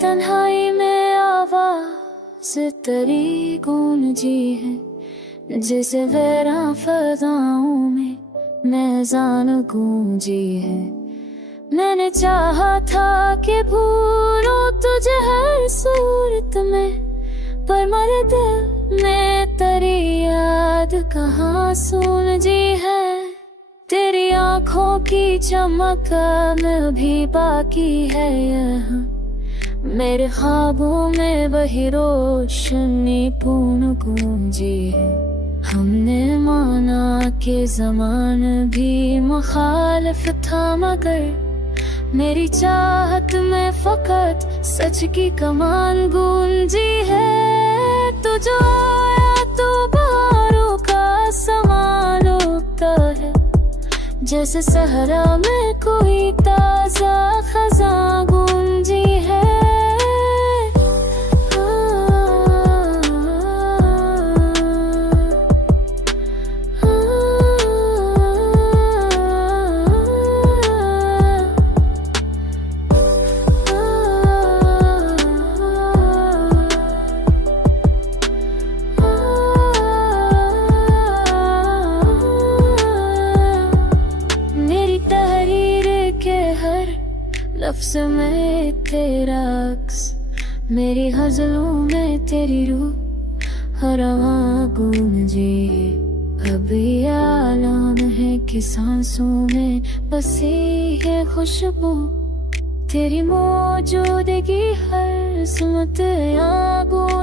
तन्हाई में आवाज तेरी गूंजी है, जिसे वैरां फज़ाओं में मैज़ान गूंजी है। मैंने चाहा था कि भूलूं तुझे हर सूरत में, पर मेरे दिल में तेरी याद कहाँ सूलझी है। तेरी आँखों की चमक में भी बाकी है यहाँ, मेरे ख्वाबों में वही रोशनी पूर्ण गूंजी है। हमने माना कि ज़माना भी मुखालिफ था, मगर मेरी चाहत में फकत सच की कमान गूंजी है। तू जो आया तो बहारों का समान उगता है, जैसे सहरा में कोई ताजा खज़ां गूंजी है। लफ्ज़ में तेरा अक्स, मेरी गज़लों में तेरी रूह हर आवाज़ गूंजी है। अभी आलाम है कि सांसों में बसी है खुशबू, तेरी मौजूदगी हर सुमत गूंजी